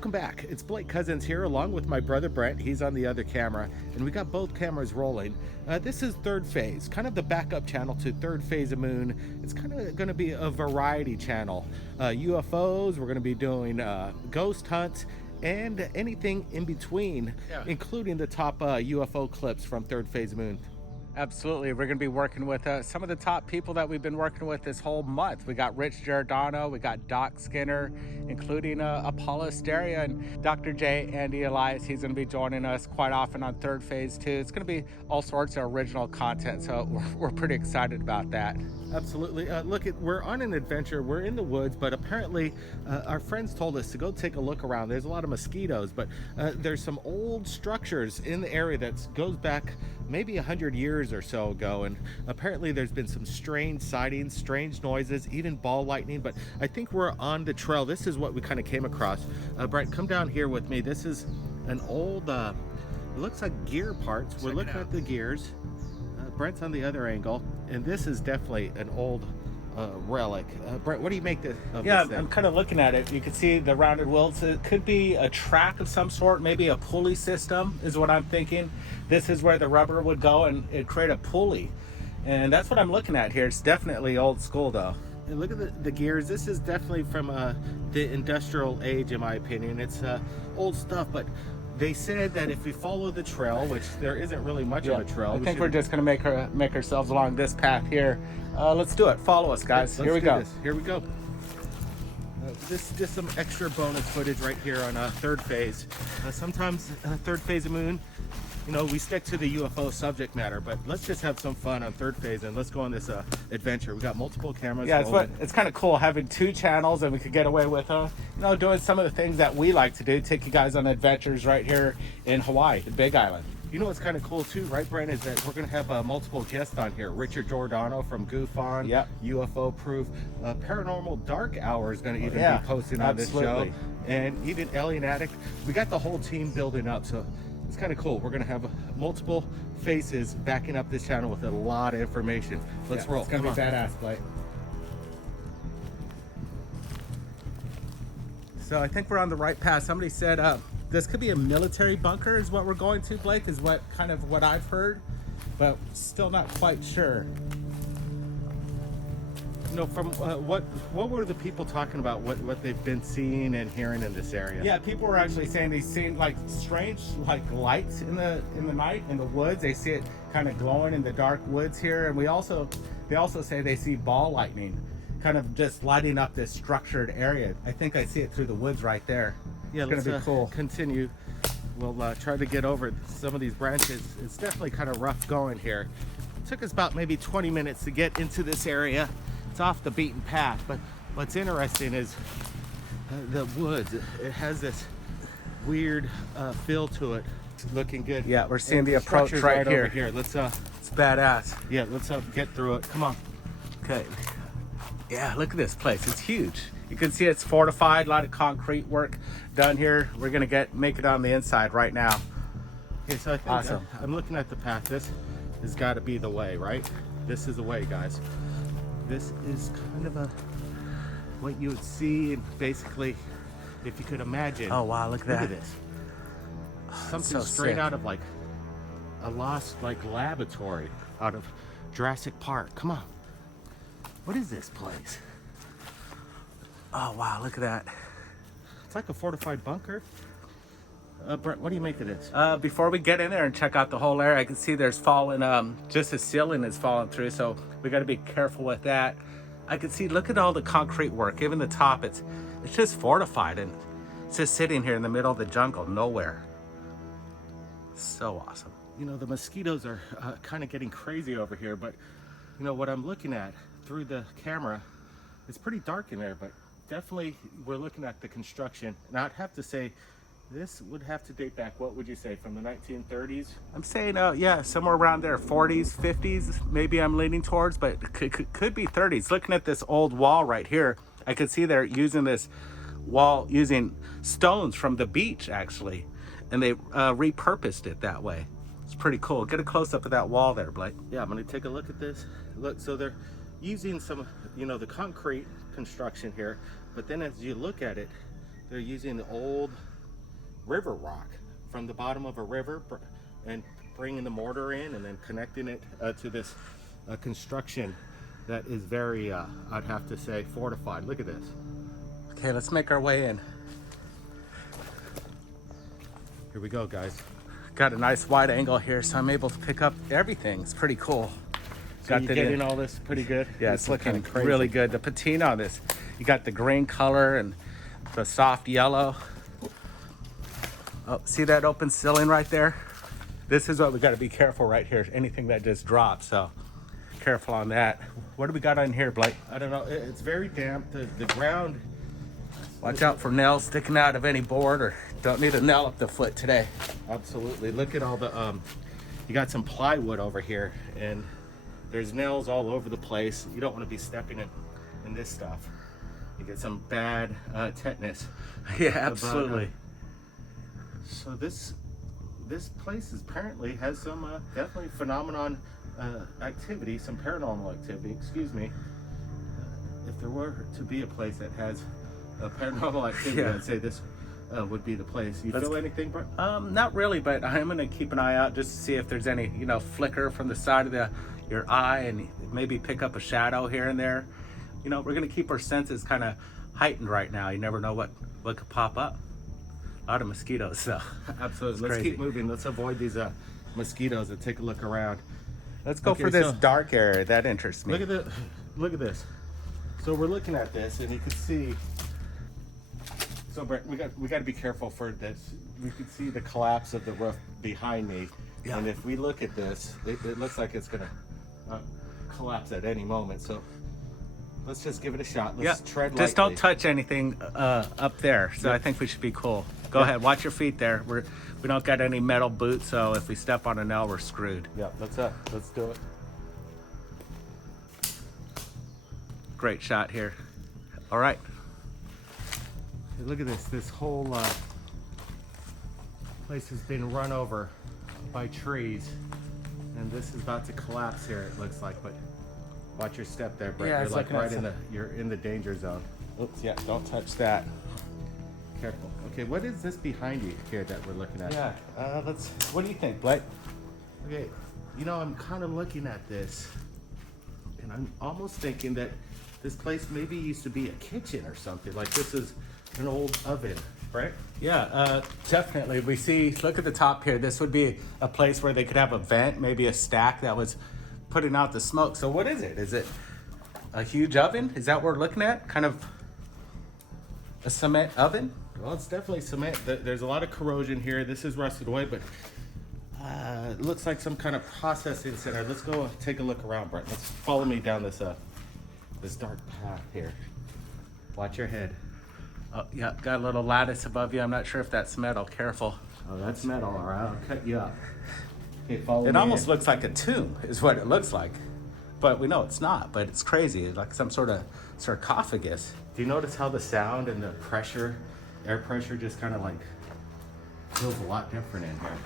welcome back. It's Blake Cousins here along with my brother Brent. He's on the other camera and we got both cameras rolling. This is Thirdphase, kind of the backup channel to Thirdphase of Moon. It's kind of going to be a variety channel. UFOs, we're going to be doing ghost hunts and anything in between, including the top UFO clips from Thirdphase of Moon. Absolutely. We're going to be working with some of the top people that we've been working with this whole month. We got Rich Giordano, we got Doc Skinner, including Apollo Asteria, and Dr. J. Andy Elias. He's going to be joining us quite often on Thirdphase too. It's going to be all sorts of original content, so we're pretty excited about that. Absolutely. Look, we're on an adventure. We're in the woods, but apparently our friends told us to go take a look around. There's a lot of mosquitoes, but there's some old structures in the area that goes back maybe 100 years or so ago, and apparently there's been some strange sightings, strange noises, even ball lightning. But I think we're on the trail. This is what we kind of came across. Brent, come down here with me. This is an old it looks like gear parts. We're looking at the gears. Brent's on the other angle, and this is definitely an old relic. Brent, what do you make of this thing? I'm kind of looking at it. You can see the rounded wheels. It could be a track of some sort, maybe a pulley system is what I'm thinking. This is where the rubber would go and it'd create a pulley, and that's what I'm looking at here. It's definitely old school though. And look at the gears. This is definitely from the industrial age, in my opinion. It's old stuff, but they said that if we follow the trail, which there isn't really much of a trail. I think we're just going to make ourselves along this path here. Let's do it. Follow us, guys. Here we go. Here we go. This is just some extra bonus footage right here on Thirdphase. Sometimes Thirdphase of Moon, you know, we stick to the UFO subject matter, but let's just have some fun on Thirdphase and let's go on this adventure. We got multiple cameras. Yeah, it's kind of cool having two channels, and we could get away with you know, doing some of the things that we like to do. Take you guys on adventures right here in Hawaii, the Big Island. You know what's kind of cool too, right, Brent, is that we're going to have multiple guests on here. Richard Giordano from Goof On, UFO Proof, Paranormal Dark Hour is going to even be posting on this show, and even Alien Addict. We got the whole team building up, so it's kind of cool. We're going to have multiple faces backing up this channel with a lot of information. Let's roll. It's going to be badass, Blake. So I think we're on the right path. Somebody said this could be a military bunker is what we're going to, Blake, is what I've heard, but still not quite sure. You know, from what were the people talking about, what they've been seeing and hearing in this area? Yeah, people were actually saying they've seen like strange like lights in the night in the woods. They see it kind of glowing in the dark woods here, and they also say they see ball lightning kind of just lighting up this structured area. I think I see it through the woods right there. Yeah, it's gonna be cool. Continue. We'll try to get over some of these branches. It's definitely kind of rough going here. It took us about maybe 20 minutes to get into this area. It's off the beaten path, but what's interesting is the woods. It has this weird feel to it. It's looking good. Yeah, we're seeing the approach right here. Over here. Let's it's badass. Yeah, let's get through it. Come on. Okay. Yeah, look at this place. It's huge. You can see it's fortified. A lot of concrete work done here. We're gonna make it on the inside right now. Okay, so I think awesome. I'm looking at the path. This has got to be the way, right? This is the way, guys. This is kind of what you would see, and basically, if you could imagine. Oh wow, look at this. Something so straight out of like a lost laboratory out of Jurassic Park. Come on. What is this place? Oh wow, look at that. It's like a fortified bunker. Brent, what do you make of this? Before we get in there and check out the whole area, I can see there's fallen, just the ceiling is falling through, so we got to be careful with that. I can see, look at all the concrete work. Even the top, it's just fortified, and it's just sitting here in the middle of the jungle, nowhere. So awesome. You know, the mosquitoes are kind of getting crazy over here, but you know what I'm looking at through the camera, it's pretty dark in there, but definitely we're looking at the construction. And I'd have to say this would have to date back, what would you say, from the 1930s? I'm saying, yeah, somewhere around there, 40s, 50s, maybe I'm leaning towards, but it could be 30s. Looking at this old wall right here, I could see they're using this wall, using stones from the beach, actually, and they repurposed it that way. It's pretty cool. Get a close-up of that wall there, Blake. Yeah, I'm gonna take a look at this. Look, so they're using some, you know, the concrete construction here, but then as you look at it, they're using the old river rock from the bottom of a river, and bringing the mortar in and then connecting it to this construction that is very, I'd have to say, fortified. Look at this. Okay, let's make our way in. Here we go, guys. Got a nice wide angle here, so I'm able to pick up everything. It's pretty cool. So you getting all this pretty good? Yeah, it's looking really good. The patina on this, you got the green color and the soft yellow. Oh, see that open ceiling right there? This is what we got to be careful right here. Anything that just drops, so careful on that. What do we got on here, Blake? I don't know. It's very damp. The ground. Watch out for nails sticking out of any board, or don't need a nail up the foot today. Absolutely. Look at all the you got some plywood over here, and there's nails all over the place. You don't want to be stepping in this stuff. You get some bad tetanus. Yeah, absolutely. So this place apparently has some definitely phenomenon activity, some paranormal activity. Excuse me. If there were to be a place that has a paranormal activity, Yeah. I'd say this would be the place. You feel anything, Brent? Not really, but I'm gonna keep an eye out just to see if there's any, flicker from the side of your eye, and maybe pick up a shadow here and there. We're gonna keep our senses kind of heightened right now. You never know what could pop up. A lot of mosquitoes, so Absolutely. Let's keep moving. Let's avoid these mosquitoes and take a look around. Let's go for this dark area. That interests me. Look at this. So we're looking at this, and you can see. So Brent, we got to be careful for this. We can see the collapse of the roof behind me, Yeah. and if we look at this, it looks like it's gonna collapse at any moment. So let's just give it a shot. Let's tread lightly. Just don't touch anything up there. So I think we should be cool. Go ahead. Watch your feet there. We don't got any metal boots, so if we step on a nail, we're screwed. Yeah, let's do it. Great shot here. All right. Hey, look at this. This whole place has been run over by trees, and this is about to collapse here. It looks like, but watch your step there, Brent. Yeah, you're like right you're in the danger zone. Oops. Yeah. Don't touch that. Careful. Okay, what is this behind you here that we're looking at? Yeah. What do you think, Blake? Okay, I'm kind of looking at this, and I'm almost thinking that this place maybe used to be a kitchen or something. Like this is an old oven, right? Yeah, definitely. We see, look at the top here. This would be a place where they could have a vent, maybe a stack that was putting out the smoke. So what is it? Is it a huge oven? Is that what we're looking at? Kind of a cement oven? Well, it's definitely cement. There's a lot of corrosion here. This is rusted away, but it looks like some kind of processing center. Let's go take a look around, Brent. Let's follow me down this dark path here. Watch your head. Oh, yeah, got a little lattice above you. I'm not sure if that's metal. Careful. Oh, that's metal. All right, I'll cut you up. Okay, follow me. It almost looks like a tomb is what it looks like. But we know it's not, but it's crazy. It's like some sort of sarcophagus. Do you notice how the sound and the pressure, air pressure, just kind of like feels a lot different in here?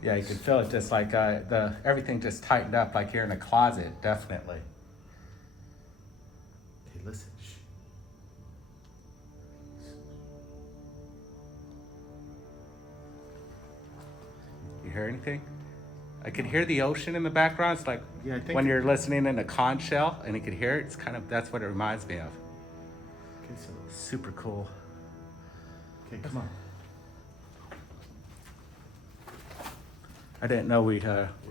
Yeah, you can feel it just like everything just tightened up like you're in a closet, definitely. Okay, listen. Shh. You hear anything? I could hear the ocean in the background. It's like Yeah, I think when you're listening in a conch shell and you could hear it. It's that's what it reminds me of. Okay, so Super cool. okay, come on. I didn't know we're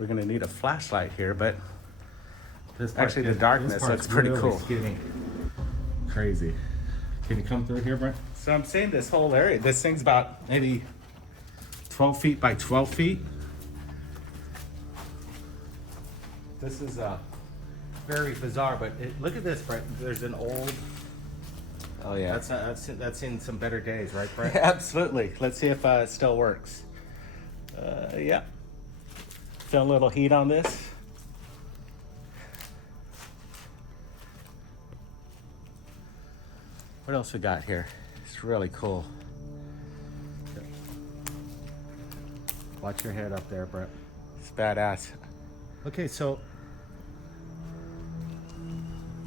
gonna need a flashlight here, but This part actually the gets- darkness this part's looks pretty really cool. skinny. Crazy. Can you come through here, Brent? So I'm saying this whole area, this thing's about maybe 12 feet by 12 feet. this is Very bizarre, but look at this, Brent. There's an old. oh yeah. That's in some better days, right, Brent? Absolutely. Let's see if it still works. Yeah. Feel a little heat on this. What else we got here? It's really cool. Watch your head up there, Brent. It's badass. Okay, so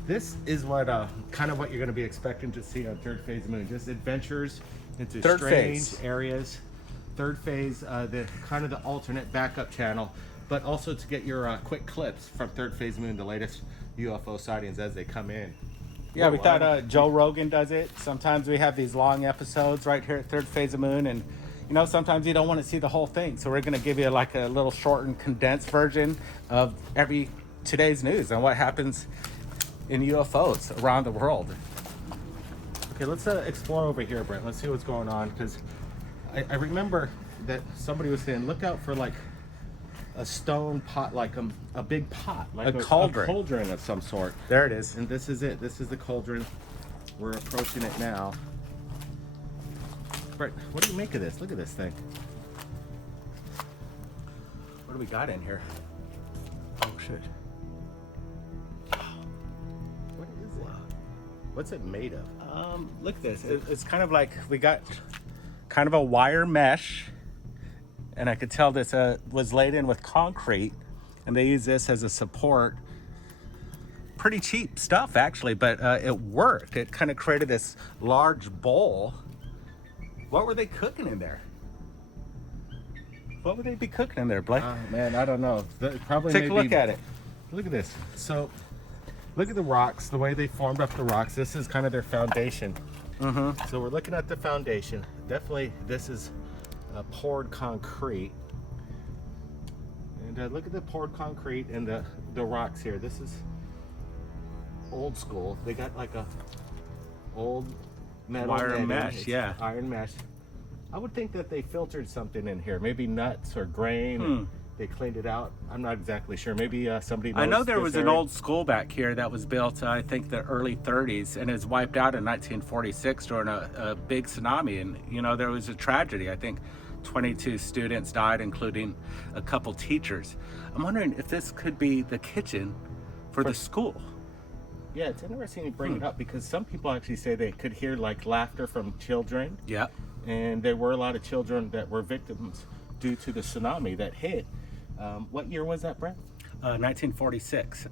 this is what kind of what you're going to be expecting to see on Third Phase Moon. Just adventures into Third strange Phase. areas. Third Phase, the kind of the alternate backup channel, but also to get your quick clips from Third Phase Moon, the latest UFO sightings as they come in. Yeah, we Whoa, thought Joe Rogan does it. Sometimes we have these long episodes right here at Third Phase of Moon, and you know, sometimes you don't want to see the whole thing. So we're going to give you like a little shortened, condensed version of today's news and what happens in UFOs around the world. Okay, let's explore over here, Brent. Let's see what's going on, because I remember that somebody was saying, look out for like a stone pot, like a big pot, like A cauldron. a cauldron of some sort. There it is. And this is it. This is the cauldron. We're approaching it now. Brent, what do you make of this? Look at this thing. What do we got in here? Oh shit. What is it? What's it made of? Look at this. It's kind of like we got kind of a wire mesh, and I could tell this was laid in with concrete, and they use this as a support. Pretty cheap stuff actually, but it worked. It kind of created this large bowl. What were they cooking in there? What would they be cooking in there, Blake? Man, I don't know. Probably Take a look at it. Look at this. So, look at the rocks, the way they formed up the rocks. This is kind of their foundation. So we're looking at the foundation. Definitely, this is poured concrete. And look at the poured concrete and the rocks here. This is old school. They got like a old metal Wire netting. mesh, It's yeah. iron mesh. I would think that they filtered something in here, maybe nuts or grain. And they cleaned it out. I'm not exactly sure. Maybe somebody knows. I know there this was an area. old school back here that was built, I think, the early 30s, and it was wiped out in 1946 during a big tsunami. And, you know, there was a tragedy. I think 22 students died, including a couple teachers. I'm wondering if this could be the kitchen for the school. Yeah, it's interesting you bring it up, because some people actually say they could hear like laughter from children. Yeah. And there were a lot of children that were victims due to the tsunami that hit. What year was that, Brent? 1946,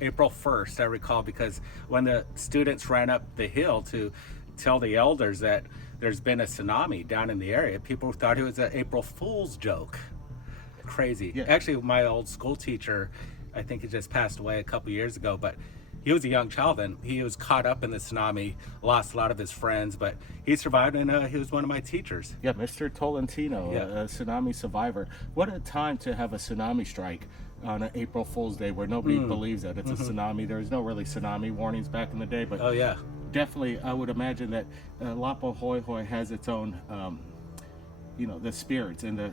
April 1st, I recall, because when the students ran up the hill to tell the elders that there's been a tsunami down in the area, people thought it was an April Fool's joke. Crazy. Yeah. Actually, my old school teacher, I think he just passed away a couple years ago, but he was a young child and he was caught up in the tsunami, lost a lot of his friends, but he survived, and he was one of my teachers. Yeah, Mr. Tolentino, Yeah. a tsunami survivor. What a time to have a tsunami strike on an April Fool's Day where nobody believes that it's a tsunami. There was no really tsunami warnings back in the day, but Oh yeah. definitely I would imagine that Lapo Hoi Hoi has its own, you know, the spirits and the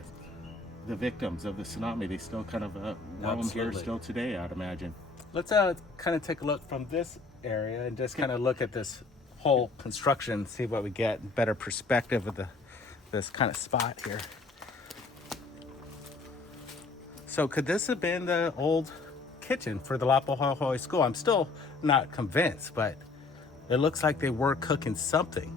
victims of the tsunami. They still kind of roam here Absolutely. still today, I'd imagine. Let's kind of take a look from this area and just kind of look at this whole construction, see what we get, better perspective of this kind of spot here. So could this have been the old kitchen for the Lapo Hoi Hoi school? I'm still not convinced, but it looks like they were cooking something.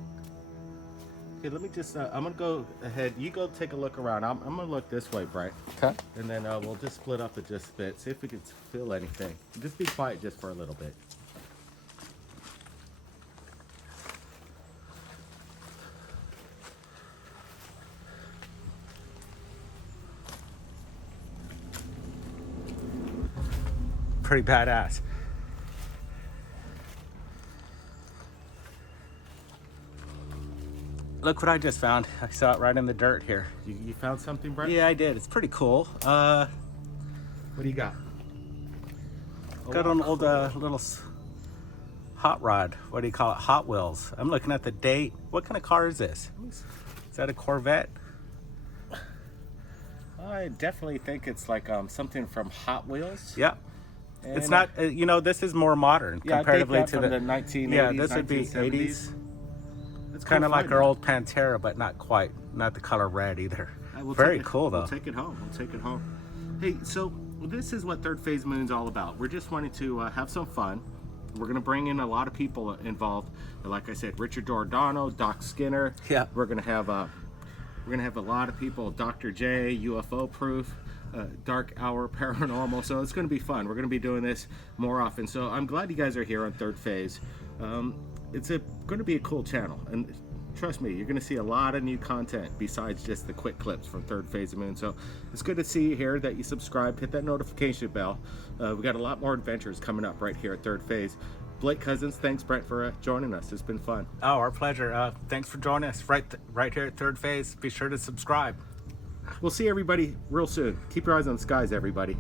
Okay, let me just, I'm gonna go ahead. You go take a look around. I'm gonna look this way, Bright. Okay. And then we'll just split up it just a bit. See if we can feel anything. Just be quiet just for a little bit. Pretty badass. Look what I just found. I saw it right in the dirt here. You found something, Bright? Yeah, I did. It's pretty cool. What do you got? Got an old little hot rod. What do you call it? Hot Wheels. I'm looking at the date. What kind of car is this? Is that a Corvette? I definitely think it's like something from Hot Wheels. Yeah. And, It's not, you know, this is more modern yeah, comparatively I think to that from the 1980s. Yeah, this would be 1970s. 80s. It's kind of like our old Pantera, but not quite. Not the color red either. Very cool though. We'll take it home. We'll take it home. Hey, so this is what Third Phase Moon's all about. We're just wanting to have some fun. We're going to bring in a lot of people involved. Like I said, Richard Giordano, Doc Skinner. Yeah. We're going to have a lot of people. Dr. J, UFO Proof, Dark Hour Paranormal. So it's going to be fun. We're going to be doing this more often. So I'm glad you guys are here on Third Phase. It's going to be a cool channel, and trust me, you're going to see a lot of new content besides just the quick clips from Third Phase of Moon. So it's good to see here that you subscribed, hit that notification bell. We got a lot more adventures coming up right here at Third Phase. Blake Cousins, thanks Brent for joining us. It's been fun. Oh, our pleasure. Thanks for joining us right here at Third Phase. Be sure to subscribe. We'll see everybody real soon. Keep your eyes on the skies, everybody.